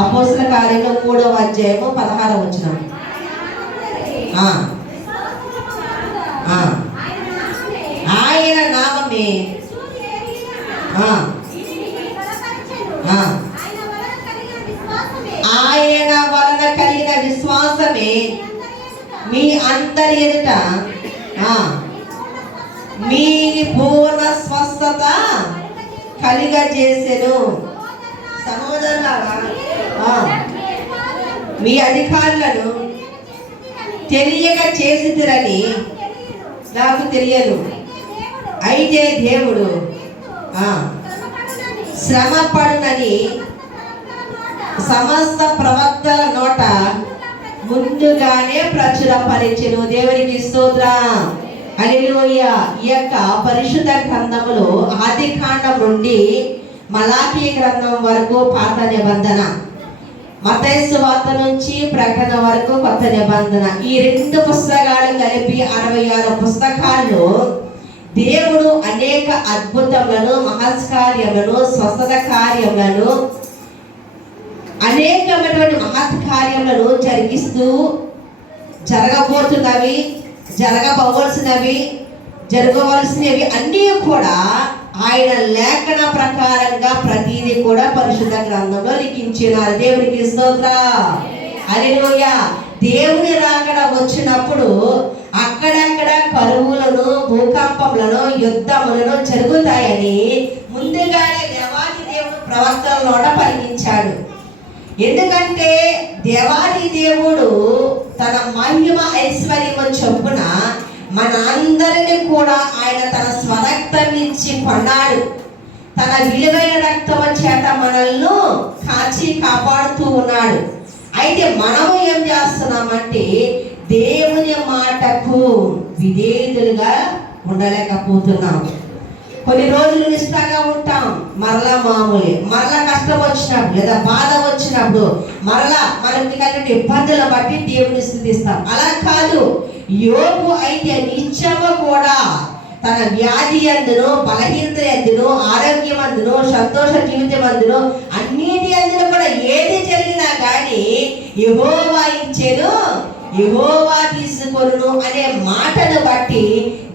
అపోస్తల కార్యంలో 3వ అధ్యాయము 16వ వచనం. ఆయన నామమే ఆయన వలన కలిగిన విశ్వాసమే మీ అందరి ఎదుట మీ పూర్ణ స్వస్థత కలిగజేసెను. సహోదరులారా, మీ అధికారులను తెలియక చేసిరని నాకు తెలియదు. అయితే దేవుడు శ్రమ పడునని సమస్త ప్రవక్తల నోట ముందుగానే ప్రచురపరిచెను. దేవునికి స్తోత్రం. హల్లెలూయా. ఈ యొక్క పరిశుద్ధ గ్రంథములో ఆదికాండం నుండి మలాకీ గ్రంథం వరకు పాత నిబంధన, మత్తయి సువార్త నుంచి ప్రకటన వరకు కొత్త నిబంధన, ఈ 2 పుస్తకాలు కలిపి 66 పుస్తకాల్లో దేవుడు అనేక అద్భుతములను, మహత్కార్యములను, స్వస్థత కార్యములను, అనేకమైనటువంటి మహత్ కార్యములను జరిగిస్తూ జరగబోతున్నవి, జరగబోవలసినవి, జరగవలసినవి అన్నీ కూడా ఆయన లేఖన ప్రకారంగా ప్రతిదీ కూడా పరిశుద్ధ గ్రంథంలో లిఖించినారు. దేవునికి స్తోత్రం. హల్లెలూయా. దేవుని రాకడ వచ్చినప్పుడు అక్కడక్కడ కరువులను, భూకంపములను, యుద్ధములను జరుగుతాయని ముందుగానే దేవాది దేవుడు ప్రవక్తలలోన పలికించాడు. ఎందుకంటే దేవాది దేవుడు తన మహిమ ఐశ్వర్యము చొప్పున మన అందరినీ కూడా ఆయన తన స్వరక్తం ఇచ్చి కొన్నాడు. తన విలువైన రక్తము చేత మనల్ని కాచి కాపాడుతూ ఉన్నాడు. అయితే మనము ఏం చేస్తున్నామంటే దేవుని మాటకు విధేయులుగా ఉండలేకపోతున్నాం. కొన్ని రోజులు నిష్ఠగా ఉంటాం, మరలా మామూలే. మరలా కష్టం వచ్చినప్పుడు లేదా బాధ వచ్చినప్పుడు మరలా మనకి కలిగిన ఇబ్బందులను బట్టి దేవుని స్తుతిస్తాం. అలా కాదు. యోబు అయితే నిత్యము కూడా తన వ్యాధి అందును, బలహీనత అందును, ఆరోగ్యం అందును, సంతోష జీవితం అందును, అన్నిటి అందులో కూడా ఏది జరిగినా కానీ యెహోవా ఇచ్చెను, యెహోవా తీసుకొనును అనే మాటను బట్టి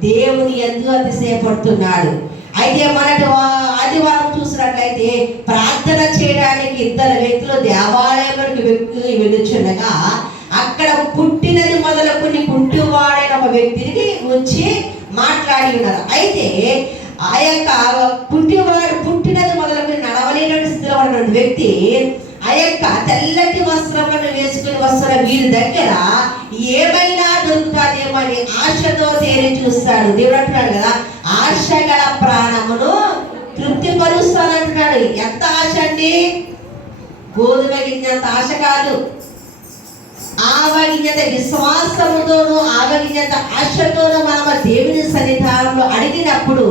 దేవుని యందు అతిశయపడుతున్నాడు. అయితే మనటి ఆదివారం చూసినట్లయితే ప్రార్థన చేయడానికి 2 వ్యక్తులు దేవాలయంలోకి వెళ్ళుచుండగా అక్కడ పుట్టినది మొదలుకొని కుంటివాడైన ఒక వ్యక్తికి వచ్చి మాట్లాడి ఉన్నారు. అయితే ఆ యొక్క పుట్టినది మొదలుకొని నడవలేని స్థితిలో ఉన్న వ్యక్తి ఆ యొక్క తెల్లటి వస్త్రములను వేసుకుని వస్తున్న వీరి దగ్గర ఏమైనా దొరుకుతాదేమో అని ఆశతో తేరి చూస్తాడు. దేవుడు అంటున్నాడు కదా, ఆశ గల ప్రాణమును తృప్తిపరుస్తానంటున్నాడు. ఎంత ఆశ అండి? గోధుమ గింజంత ఆశ కాదు, ఆవగింజంత విశ్వాసముతోనూ ఆవగింజంత ఆశతోనూ మనము దేవుని సన్నిధానంలో అడిగినప్పుడు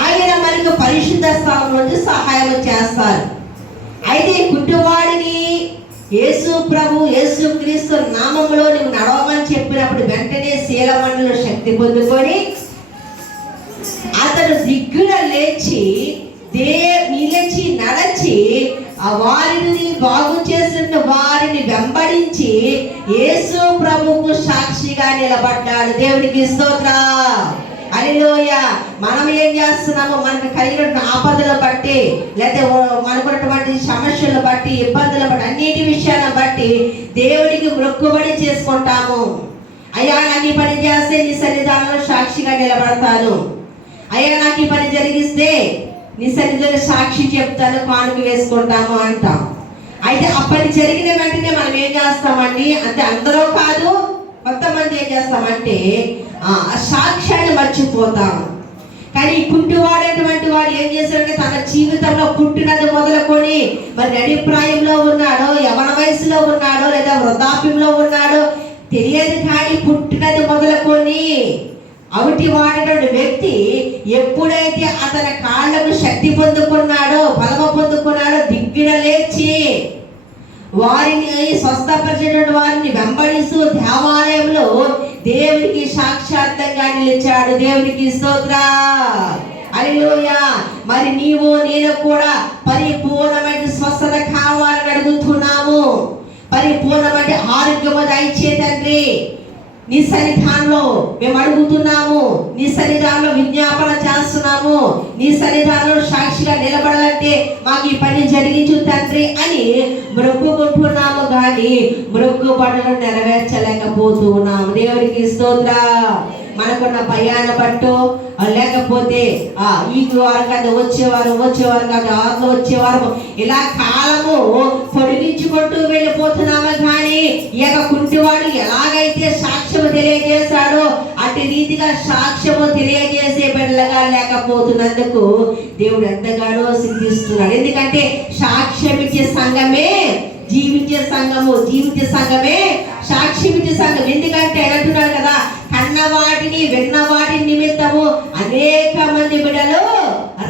ఆయన మనకు పరిశుద్ధ స్థానం నుంచి సహాయం చేస్తారు. అయితే కుట్టువాడిని యేసు ప్రభు యేసు క్రీస్తు నామములో నువ్వు నడవమని చెప్పినప్పుడు వెంటనే శీలమండలో శక్తి పొందుకొని అతడు దిగ్గున లేచి నిలిచి నడచి ఆ వారిని బాగు చేసిన వారిని వెంబడించి యేసు ప్రభువుకు సాక్షిగా నిలబడ్డాడు. దేవునికి స్తోత్రం. హల్లెలూయా. మనం ఏం చేస్తున్నాము? మనకు కలిగిన ఆపదలు బట్టి లేదా మనకున్నటువంటి సమస్యలు బట్టి, ఇబ్బందులు బట్టి, అన్నిటి విషయాలను బట్టి దేవుడికి మొక్కుబడి చేసుకుంటాము. అయ్యా నాకు ఈ పని చేస్తే నీ సన్నిధానంలో సాక్షిగా నిలబడతాను, అయ్యా నాకు ఈ పని జరిగిస్తే నీ సన్నిధిలో సాక్షి చెప్తాను, కానుక వేసుకుంటాము అంటాం. అయితే ఆ పని జరిగిన వెంటనే మనం ఏం చేస్తామండి అంటే అందరూ కాదు, కొంతమంది ఏం చేస్తామంటే ఆ సాక్ష్యాన్ని మర్చిపోతాం. కానీ కుంటివాడేటువంటి వాడు ఏం చేశాడంటే తన జీవితంలో పుట్టినది మొదలుకొని మరి నడిప్రాయంలో ఉన్నాడో, యవన వయసులో ఉన్నాడో, లేదా వృద్ధాప్యంలో ఉన్నాడో తెలియదు, కానీ పుట్టినది మొదలుకొని అవిటి వాడినటువంటి వ్యక్తి ఎప్పుడైతే అతని కాళ్ళకు శక్తి పొందుకున్నాడో, బలము పొందుకున్నాడో, దిగ్గిన లేచి వారిని స్వస్థపరిచేటువంటి వారిని వెంబడిస్తూ దేవాలయంలో దేవునికి సాక్షాత్తంగా నిలిచాడు. దేవునికి స్తోత్రం. హల్లెలూయా. మరి నీవు నేను కూడా పరిపూర్ణమైన స్వస్థత కావాలన్న పరిపూర్ణమైన ఆరోగ్యము దయచే తండ్రి. నీ సన్నిధానంలో మేము అడుగుతున్నాము, నీ సన్నిధానంలో విజ్ఞాపన చేస్తున్నాము, నీ సన్నిధానంలో సాక్షిగా నిలబడాలంటే మాకు ఈ పని జరిగించు తండ్రి అని మొక్కుకుంటున్నాము. కానీ మొక్కుబడులు నెరవేర్చలేకపోతున్నాము. దేవుడికి స్తోత్రం. మనకున్న భయాన్ని బట్టు లేకపోతే ఈ వారం కాదు వచ్చేవారు కాదు ఆరులో వచ్చేవారు ఇలా కాలము పొడిగించుకుంటూ వెళ్ళిపోతున్నాము. కానీ ఈ యొక్క కుంటివాడు ఎలాగైతే సాక్ష్యము తెలియజేశాడో అటు రీతిగా సాక్ష్యము తెలియజేసే బిడ్డలుగా లేకపోతున్నందుకు దేవుడు ఎంతగానో సింధిస్తున్నాడు. ఎందుకంటే సాక్ష్యం ఇచ్చే సంఘమే జీవించే సంఘము, జీవించే సంఘమే సాక్ష్యం ఇచ్చే సంఘం. ఎందుకంటే అంటున్నాడు కదా, కన్నవాటిని విన్నవాటి నిమిత్తము అనేక మంది బిడ్డలు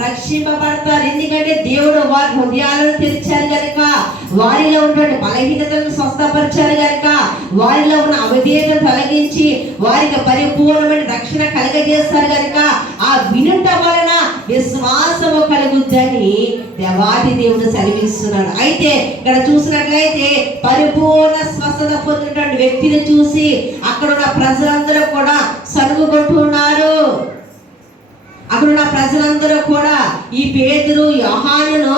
రక్షింపబడతారు. ఎందుకంటే దేవుడు వారి హృదయాలను తెరిచారు కనుక, వారిలో ఉన్నటువంటి బలహీనతలను స్వస్థపరిచారు కనుక, వారిలో ఉన్న అవిధేయతను తొలగించి వారికి పరిపూర్ణమైన రక్షణ కలగజేస్తారు కనుక ఆ వినుట వలన విశ్వాసము కలుగుద్దని దేవాది దేవుడు సెలవిస్తున్నాడు. అయితే ఇక్కడ చూసినట్లయితే పరిపూర్ణ స్వస్థత పొందినటువంటి వ్యక్తిని చూసి అక్కడ ఉన్న ప్రజలందరూ కూడా సనుగుకుంటున్నారు. అక్కడున్న ప్రజలందరూ కూడా ఈ పేతురు యోహానును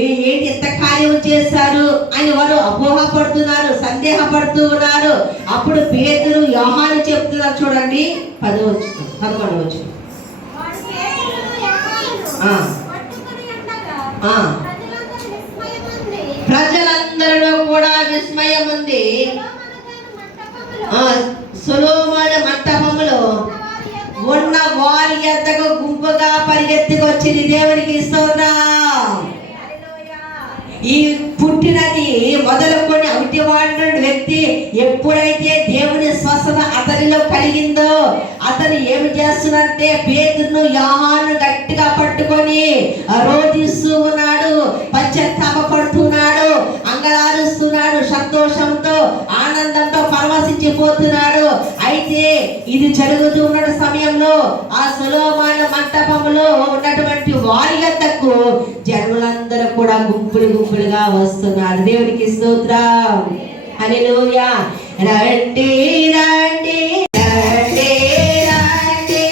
ఏంటి ఎంత కార్యం చేశారు అని వారు అపోహపడుతున్నారు, సందేహపడుతూ ఉన్నారు. అప్పుడు పేతురు యోహాను చెప్తున్నారు, చూడండి 11వ ప్రజలందరూ కూడా విస్మయం ఉంది. సొలొమోను మంటపములో ఉన్న వారి యొద్దకు గుంపుగా పరిగెత్తుకొచ్చింది. దేవునికి స్తోత్రం. ఈ పుట్టినది మొదలుకొని అవిటివాడిన వ్యక్తి ఎప్పుడైతే దేవుని స్వస్థత అతనిలో కలిగిందో అతను ఏమి చేస్తున్నట్టే పేతురును యోహాను గట్టిగా పట్టుకొని రోధిస్తూ ఉన్నాడు, పశ్చాత్తాపడుతున్నాడు, అంగలారుస్తున్నాడు, సంతోషంతో ఆనందంతో పరవశించిపోతున్నాడు. అయితే ఇది జరుగుతూ ఉన్న సమయంలో ఆ సొలొమోను మంటపంలో ఉన్నటువంటి వారి యొద్దకు జనులందరూ కూడా గుంపులుగా వస్తున్నారు. దేవునికి స్తోత్రం. హల్లెలూయా. రండి రండి రండి రండి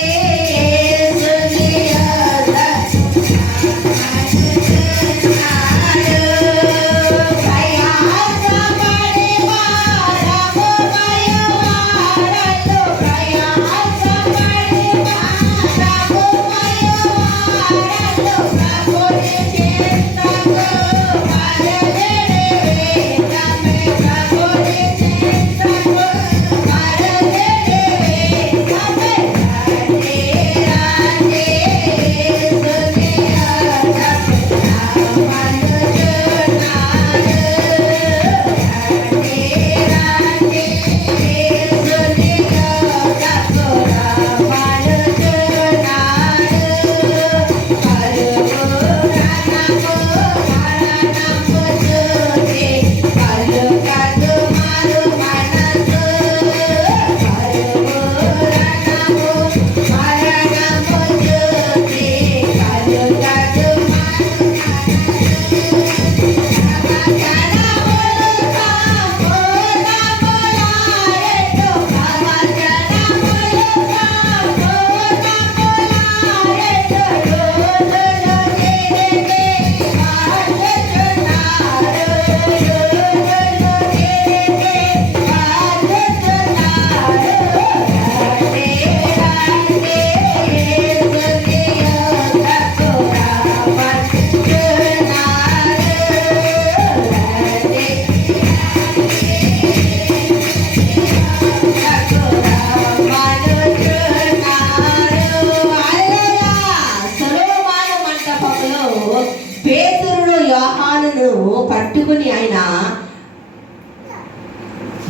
పేతురును యోహానును పట్టుకుని ఆయన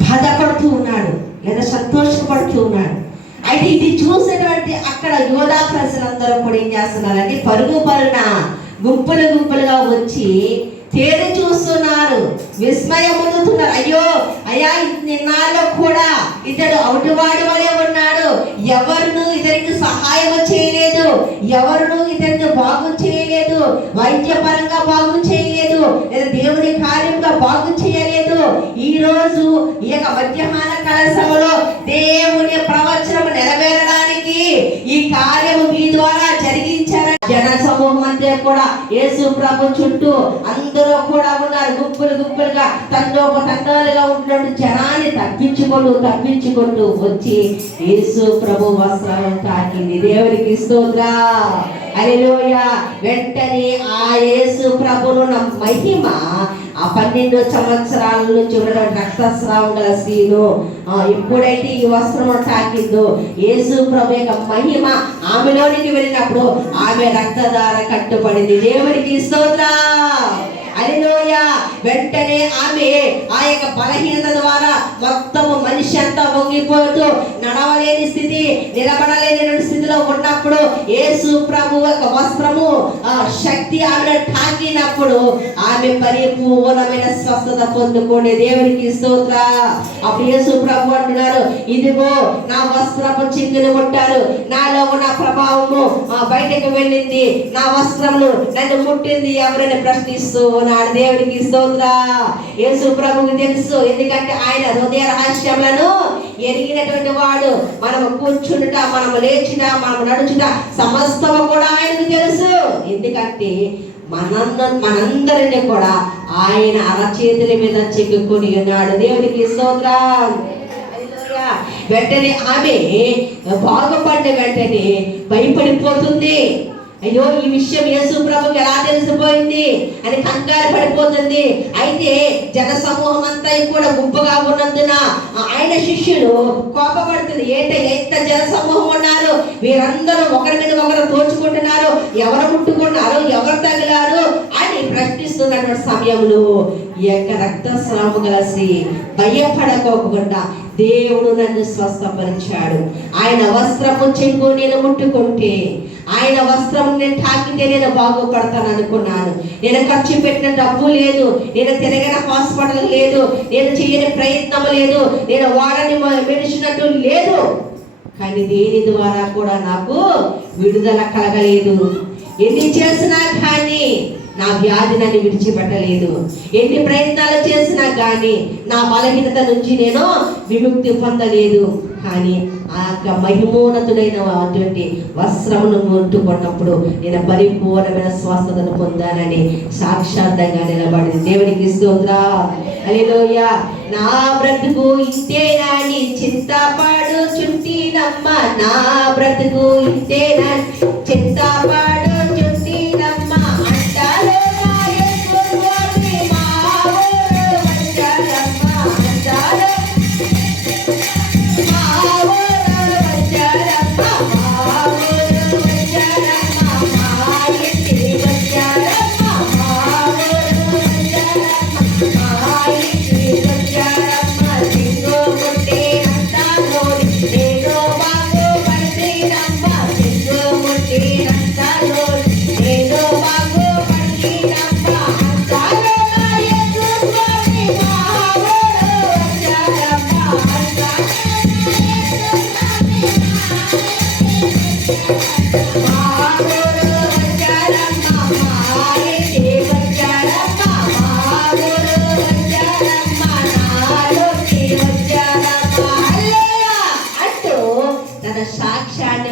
బాధపడుతూ ఉన్నాడు లేదా సంతోషపడుతూ ఉన్నాడు. అయితే ఇది చూసినటువంటి అక్కడ యోధా ప్రజలందరూ కూడా ఏం చేస్తున్నారంటే పరుగున గుంపులుగా వచ్చి తేరి చూస్తున్నారు, విస్మయం పొందుతున్నారు. అయ్యా నిన్నాళ్ళు కూడా ఇతడు అవుటివాడి వలె ఉన్నాడు, ఎవరును ఇతనికి సహాయం చేయలేదు, ఎవరును ఇతనికి బాగు చేయలేదు, వైద్యపరంగా బాగు చేయలేదు, లేదా దేవుని కార్యంగా బాగు చేయలేదు, ఈ రోజు ఈ యొక్క మధ్యాహ్న కలశములో దేవుని ప్రవచనం నెరవేరడానికి ఈ కార్యము మీ ద్వారా జరిగించారు. జన సమూహం అంతా కూడా యేసు ప్రభు చుట్టూ అందరూ కూడా ఉన్నారు. గుంపులు గుంపులుగా తండోపతండాలుగా ఉంటున్న జనాన్ని తప్పించుకుంటూ వచ్చి యేసు ప్రభు వస్త్రాలను తాకింది. దేవునికి స్తోత్రం, హల్లెలూయా. వెంటనే ఆ యేసు ప్రభువున మహిమ ఆ 12 సంవత్సరాల నుంచి ఉన్న రక్తస్రావం గల స్త్రీలో ఎప్పుడైతే ఈ వస్త్రం తాకిందో యేసు ప్రభు యొక్క మహిమ ఆమెలోనికి వెళ్ళినప్పుడు ఆమె రక్తధార కట్టుబడింది. దేవునికి స్తోత్రం, హల్లెలూయా. వెంటనే ఆమె ఆ యొక్క బలహీనత ద్వారా మొత్తము మనిషి అంతా వంగిపోతూ నడవలేని స్థితి, నిలబడలేని స్థితిలో ఉన్నప్పుడు యేసు ప్రభు యొక్క వస్త్రము శక్తి ఆమె తాకినప్పుడు ఆమె పరిపూర్ణమైన స్వస్థత పొందుకోండి. దేవునికి స్తోత్రం. అప్పుడు యేసు ప్రభు అంటున్నారు, ఇదిగో నా వస్త్రము చిందులు కొట్టారు, నాలో ఉన్న ప్రభావము బయటకు వెళ్ళింది, నా వస్త్రములు నన్ను ముట్టింది ఎవరని ప్రశ్నిస్తూ ఉన్నాడు. దేవునికి స్తోత్రం. యేసు ప్రభువుకి తెలుసు, ఎందుకంటే ఆయన హృదయ రహస్యములను ఎరిగినటువంటి వాడు. మనము కూర్చుంట, మనము లేచిన, మనము నడుచుట సమస్తము కూడా ఆయనకు తెలుసు. ఎందుకంటే మనందరినీ కూడా ఆయన అరచేతుల మీద చెక్కుకొని ఉన్నాడు. దేవునికి స్తోత్రం. వెంటనే ఆమె బాగుపడిన వెంటనే భయపడిపోతుంది. అయ్యో, ఈ విషయం యేసు ప్రభుకి ఎలా తెలిసిపోయింది అని కంగారు పడిపోతుంది. అయితే జన సమూహం అంతా కూడా గుంపుగా ఉన్నందున ఆయన శిష్యులు కోపపడుతుంది. ఎంత జన సమూహం ఉన్నారు, వీరందరూ ఒకరి మీద ఒకరు తోచుకుంటున్నారు, ఎవరు ముట్టుకున్నారు, ఎవరు తగిలారు అని ప్రశ్నిస్తున్నటువంటి సమయంలో ఈ యొక్క రక్తస్రావం కలిసి భయపడకోకుండా దేవుడు నన్ను స్వస్థపరిచాడు. ఆయన వస్త్రము చెంగు నేను ముట్టుకుంటే, ఆయన వస్త్రం నేను తాకితే నేను బాగుపడతాను అనుకున్నాను. నేను ఖర్చు పెట్టిన డబ్బు లేదు, నేను తిరగిన హాస్పిటల్ లేదు, నేను చేయని ప్రయత్నం లేదు, నేను వాడని మెడిసినట్టు లేదు. కానీ దేని ద్వారా కూడా నాకు విడుదల కలగలేదు. ఎన్ని చేసినా కానీ నా వ్యాధి నన్ను విడిచిపెట్టలేదు. ఎన్ని ప్రయత్నాలు చేసినా కానీ నా బలహీనత నుంచి నేను విముక్తి పొందలేదు. కానీ ఆ యొక్క మహిమోన్నతుడైన అటువంటి వస్త్రమును ముట్టుకున్నప్పుడు నేను పరిపూర్ణమైన స్వస్థతను పొందానని సాక్షాత్తంగా నిలబడింది. దేవునికి స్తోత్రం, హల్లెలూయా. నా బ్రతుకు ఇంతేనా నీ చింతపాడు చుట్టినమ్మ, నా బ్రతుకు ఇంతేనా చింతపాడు చుట్టినమ్మ అంటారు.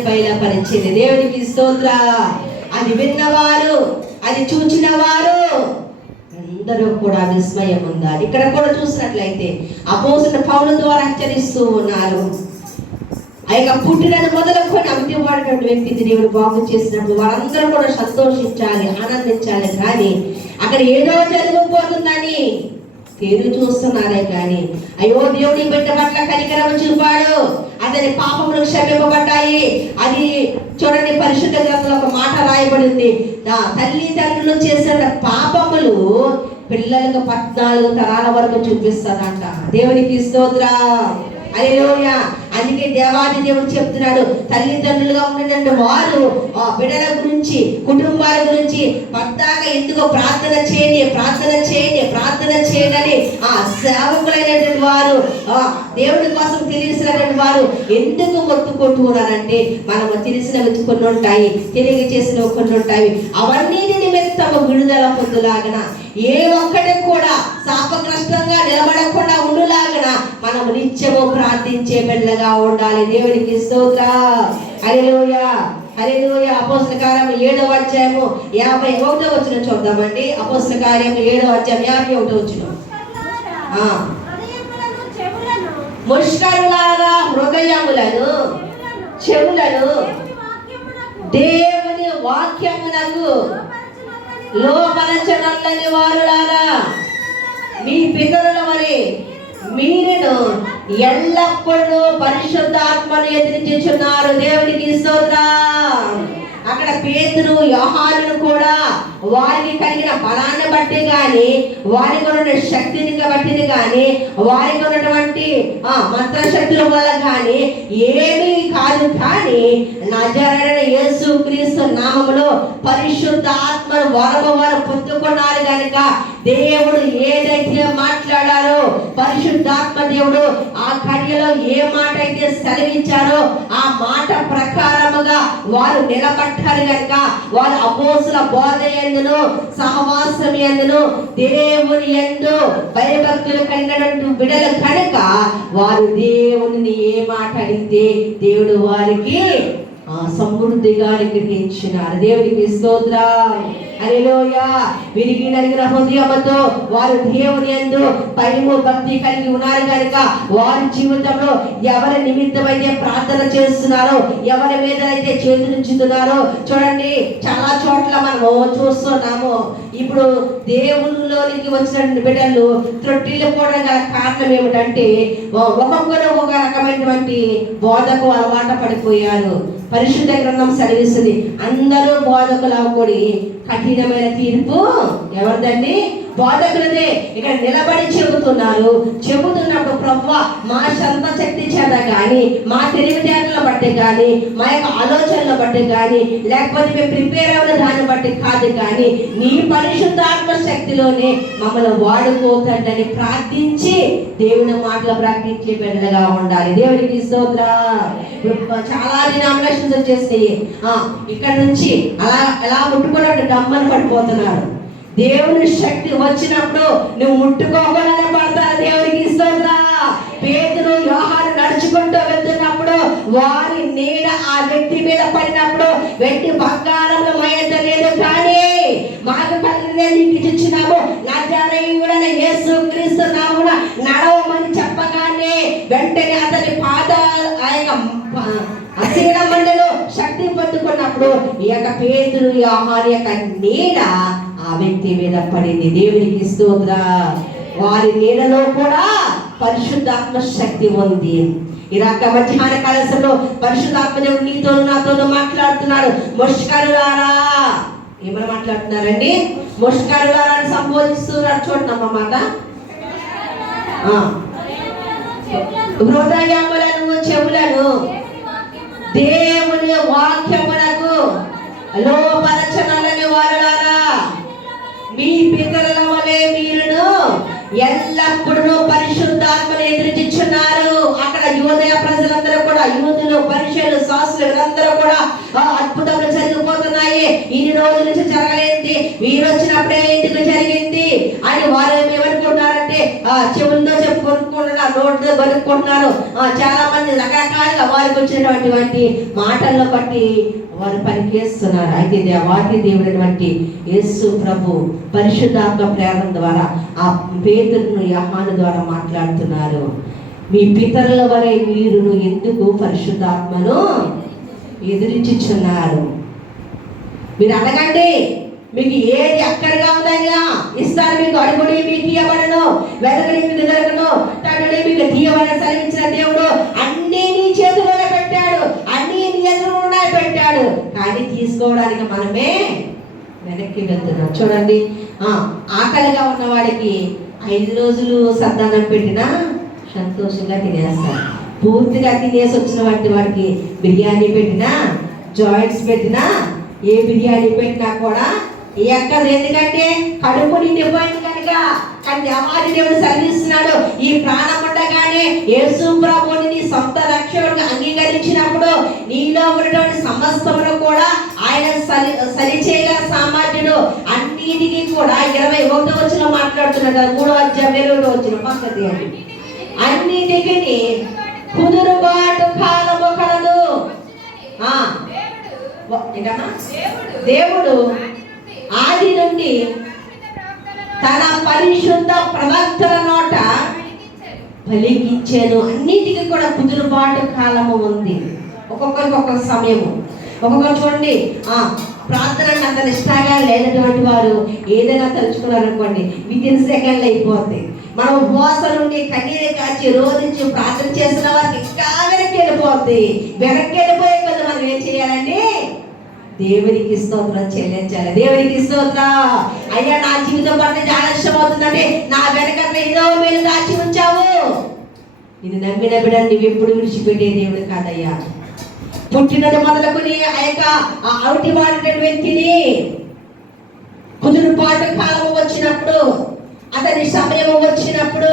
బయలుపరిచింది. దేవునికి స్తోత్రం. అది విన్నవారు, అది చూచిన వారు అందరూ కూడా విస్మయం ఉండాలి. ఇక్కడ కూడా చూసినట్లయితే అపోస్తలుడైన పౌలు ద్వారా హెచ్చరిస్తూ ఉన్నారు. ఆ యొక్క పుట్టినది మొదలుకొని అంత్యవాడటువంటి వ్యక్తిని దేవుడు బాగు చేసినప్పుడు వారందరూ కూడా సంతోషించాలి, ఆనందించాలి. కానీ అక్కడ ఏదో జరిగిపోతుందని పేరు చూస్తున్నారే కానీ అయ్యో దేవుడి బిడ్డ పట్ల కనికరం చూపాడు, అతని పాపములు క్షమింపబడ్డాయి. అది చూడండి, పరిశుద్ధ గ్రంథంలో ఒక మాట రాయబడింది, తల్లిదండ్రులు చేసిన పాపములు పిల్లలకు 14 తరాల వరకు చూపిస్తారంట. దేవునికి స్తోత్రం, హల్లెలూయా. అందుకే దేవాది దేవుడు చెప్తున్నాడు, తల్లిదండ్రులుగా ఉన్నటువంటి వారు బిడ్డల గురించి, కుటుంబాల గురించి పద్దాక ఎందుకో ప్రార్థన చేయండి, ప్రార్థన చేయండి, ప్రార్థన చేయండి అని ఆ సేవకులైనటువంటి వారు, దేవుడి కోసం తెలిసినటువంటి వారు ఎందుకు మొత్తుకుంటున్నారంటే మనము తెలిసినవి కొన్ని ఉంటాయి, తెలియ చేసినవి కొన్ని ఉంటాయి. అవన్నీ నిమిత్తము విడుదల పొందులాగన ఏ ఒక్కటి కూడా శాపగ్రస్తంగా నిలబడకుండా మనం నిత్యము ప్రార్థించే బిడ్డలుగా ఉండాలి. దేవునికి స్తోత్రం. హల్లెలూయా, హల్లెలూయా. అపోస్తల కార్యం 7వ అధ్యాయము 51వ వచనం చూద్దామండి. అపోస్తల కార్యం 7వ అధ్యాయం 51వ వచనం. ముష్కరులారా హృదయములను చెవులను దేవుని వాక్యమునకు లోపరచనల్లని వారులారా, మీ పితరుల వలె మీరును ఎల్లప్పుడూ పరిశుద్ధాత్మను ఎదిరించుచున్నారు. దేవునికి స్తోత్రం. అక్కడ పేతురు యోహానును కూడా వారికి కలిగిన బలాన్ని బట్టి గాని, వారికి ఉన్న శక్తిని బట్టి గాని, వారికి ఉన్నటువంటి మంత్రశక్తుల వల్ల గాని ఏమీ కాదు. కానీ నజరేయుడైన యేసుక్రీస్తు నామములో పరిశుద్ధ ఆత్మను వారు పొందుకున్నారు కనుక దేవుడు ఏదైతే మాట్లాడారో, పరిశుద్ధాత్మ దేవుడు ఆ కన్యలో ఏ మాట అయితే సెలవిచ్చారో ఆ మాట ప్రకారముగా వారు నిలబడ్డారు కనుక వారు అపోస్తుల బోధ యందును సహవాసం యందును దేవుని యందు భయభక్తులు కలిగినటువంటి బిడ్డలు కనుక వారు దేవుని ఏ మాట అడిగితే దేవుడు వారికి సమృద్ధిగా అనుగ్రహించినారు. దేవునికి స్తోత్రం. హల్లెలూయా. విరిగి నలిగిన హృదయముతో వారు దేవుని యందు భయము భక్తి కలిగి ఉన్నారు కనుక వారి జీవితంలో ఎవరి నిమిత్తమైతే ప్రార్థన చేస్తున్నారో, ఎవరి మీద అయితే చేతులుంచుతున్నారో చూడండి, చాలా చోట్ల మనము చూస్తున్నాము. ఇప్పుడు దేవునిలోనికి వచ్చిన బిడ్డలు త్రొట్టిల్లు కూడా గల కారణం ఏమిటంటే ఒక్కొక్కరు ఒక రకమైనటువంటి బోధకు అలవాటు పడిపోయారు. పరిశుద్ధ గ్రంథం సెలవిస్తుంది, అందరూ బోధకులు అవ్వకూడి కఠినమైన తీర్పు ఎవరిదండి? బోధకులదే. ఇక్కడ నిలబడి చెబుతున్నప్పుడు ప్రభువా మా సొంత శక్తి చేత కానీ, మా తెలివితేటల బట్టి కానీ, మా యొక్క ఆలోచనల బట్టి కానీ, లేకపోతే మేము ప్రిపేర్ అయిన దాన్ని బట్టి కాదు, కానీ నీ పరిశుద్ధాత్మ శక్తిలోనే మమ్మల్ని వాడుకోతండి ప్రార్థించి దేవుని మాటలు ప్రార్థించే బిడ్డలుగా ఉండాలి. దేవునికి స్తోత్రం. చాలా డినామినేషన్స్ వచ్చేస్తాయి. ఇక్కడ నుంచి ఎలా ముట్టుకున్నట్టు డమ్మని పడిపోతున్నారు. దేవుని శక్తి వచ్చినప్పుడు నువ్వు ముట్టుకోకూడనే పడతారు. దేవునికి స్తోత్రం. పేతురు యోహాను నడుచుకుంటూ వెళ్తున్నప్పుడు వారి నీడ ఆ వ్యక్తి మీద పడినప్పుడు వ్యక్తి బంగారంలో మయంతలేదు, కానీ మాకు కలిగిన నీకు ఇచ్చినాము నజరేయుడైన యేసుక్రీస్తు నామమున నడవమని చెప్పగానే వెంటనే అతని పాదాలు అసీడ మండలో శక్తి పొందుకున్నప్పుడు ఈ యొక్క పేతురు యోహాను యొక్క నీడ ఆ వ్యక్తి మీద పడింది. దేవునికి స్తోత్రం. వారి నీడలో కూడా పరిశుద్ధాత్మ శక్తి ఉంది. ఈ రక మధ్యాహ్న కాలంలో పరిశుద్ధాత్మ దేవుడు నీతో నాతో మాట్లాడుతున్నాడు. ముష్కరులారా, ఏమని మాట్లాడుతున్నారండి? ముష్కరులారా అని సంబోధిస్తున్నారు. చూడండి అన్నమాట. హృదయములను చెవులను దేవుని వాక్యమునకు లోపరచనలని వారులారా, మీ పితరుల వలె మీరును ఎల్లప్పుడూ పరిశుద్ధాత్మను ఎదురుచున్నారు. అక్కడ యూదయ ప్రజలందరూ కూడా, యూదులు, పరిశీలు, శాస్త్రులు అందరూ కూడా అద్భుతములు జరిగిపోతున్నాయి. ఇన్ని రోజుల నుంచి జరగలేంది, వీరు వచ్చినప్పుడే ఎందుకు జరిగింది అని వారు ఏమనుకుంటున్నారంటే చెవులతో చెప్పుకుంటున్నారు, నోటితో కొనుక్కుంటున్నారు. చాలా మంది రకరకాలుగా వారికి వచ్చినటువంటి మాటల్లో బట్టి వారు పనిచేస్తున్నారు. అయితే వాటి దేవుడైనటువంటి యేసు ప్రభు పరిశుద్ధాత్మ ప్రేరణ ద్వారా ఆ పేతురును యోహాను ద్వారా మాట్లాడుతున్నారు. మీ పితరుల వలె మీరును ఎందుకు పరిశుద్ధాత్మను ఎదిరించుచున్నారు? మీరు అడగండి, మీకు ఏది అక్కడగా ఉందన్నా ఇస్తారు. మీకు అడుగుడి మీకు ఇవ్వబడను, వెదగడి మీకు దొరకను, తగడి మీకు తీయబడని సెలవించిన దేవుడు అన్నీ నీ చేతుల్లో పెట్టాడు, అన్నీ నీ ఎదురుగా పెట్టాడు. కానీ తీసుకోవడానికి మనమే వెనక్కి వెళ్తున్నాం. చూడండి, ఆకలిగా ఉన్న వాడికి 5 రోజులు సద్దానం పెట్టినా సంతోషంగా తినేస్తారు. పూర్తిగా తినేసి వచ్చిన వాడికి బిర్యానీ పెట్టినా, జాయింట్స్ పెట్టినా, ఏ బిర్యానీ పెట్టినా కూడా ఎక్కదు. ఎందుకంటే కడుపు నిండిపోయింది కనుక. కానీ దేవాది దేవుడు సెలవిస్తున్నాడు, ఈ ప్రాణం ఉండగానే యేసు ప్రభువుని నీ సొంత రక్షకుడిగా అంగీకరించినప్పుడు నీలో ఉన్నటువంటి సమస్తమును కూడా ఆయన సరిచేయగల సామర్థ్యుడు. అన్నిటికీ కూడా 21వ వచనం మాట్లాడుతున్నాడు. 3వ అధ్యాయం 20వ వచనం పక్కది. అన్నిటికి కుదురుబాటు కాలము కలదు. దేవుడు ఆది నుండి తన పరిశుద్ధ ప్రవక్తల నోట పలికించాను. అన్నిటికీ కూడా కుదురుబాటు కాలము ఉంది. ఒక్కొక్కరికి ఒక్కొక్క సమయము. ఒక్కొక్కరు చూడండి, ప్రార్థన అంత నిష్ఠగా లేనటువంటి వారు ఏదైనా తలుచుకున్నారనుకోండి, వితిన్ సెకండ్లు అయిపోద్ది. మనం ఉపవాసం నుండి కన్నీరు కాచి రోధించి ప్రార్థన చేసిన వారికి ఇంకా వెనక్కి వెళ్ళిపోద్ది. వెనక్కి వెళ్ళిపోయే కదా మనం ఏం చేయాలండి? దేవునికి స్తోత్రం చెల్లించాలి. దేవునికి స్తోత్రం. అయ్యా, నా జీవితం పడితే ఆలస్యం అవుతుందంటే నా వెనక ఏదో మీరు దాచి ఉంచావు. ఇది నమ్మిన బిడ్డ నువ్వు ఎప్పుడు విడిచిపెట్టే దేవుడు కాదయ్యా. పుట్టినది మొదలుకొని ఆ యొక్క అవుటి వాడిన వ్యక్తిని కుదురుపాటు కాలము వచ్చినప్పుడు, అతని సమయము వచ్చినప్పుడు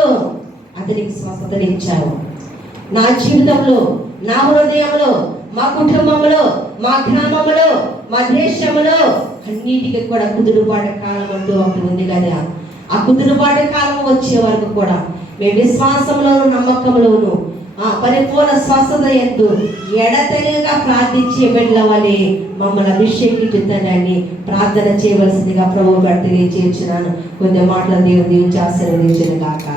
అతనికి స్వస్థతనిచ్చావు. నా జీవితంలో, నా హృదయంలో, మా కుటుంబంలో, మా గ్రామంలో, మా దేశంలో అన్నిటికీ కూడా కుదురుబాటు కాలం అంటూ ఒకటి ఉంది కదా. ఆ కుదురుబాటు కాలం వచ్చే వరకు కూడా మేము విశ్వాసంలోను నమ్మకంలోను పరిపూర్ణ స్వస్థత ఎందు ఎడతెగక ప్రార్థించే బిడ్డల వలె మమ్మల్ని అభిషేకించుతానని ప్రార్థన చేయవలసిందిగా ప్రభు గారు తెలియచేస్తున్నాను. కొద్ది మాటలు దేవుని దీవించి ఆశీర్వదించును గాక.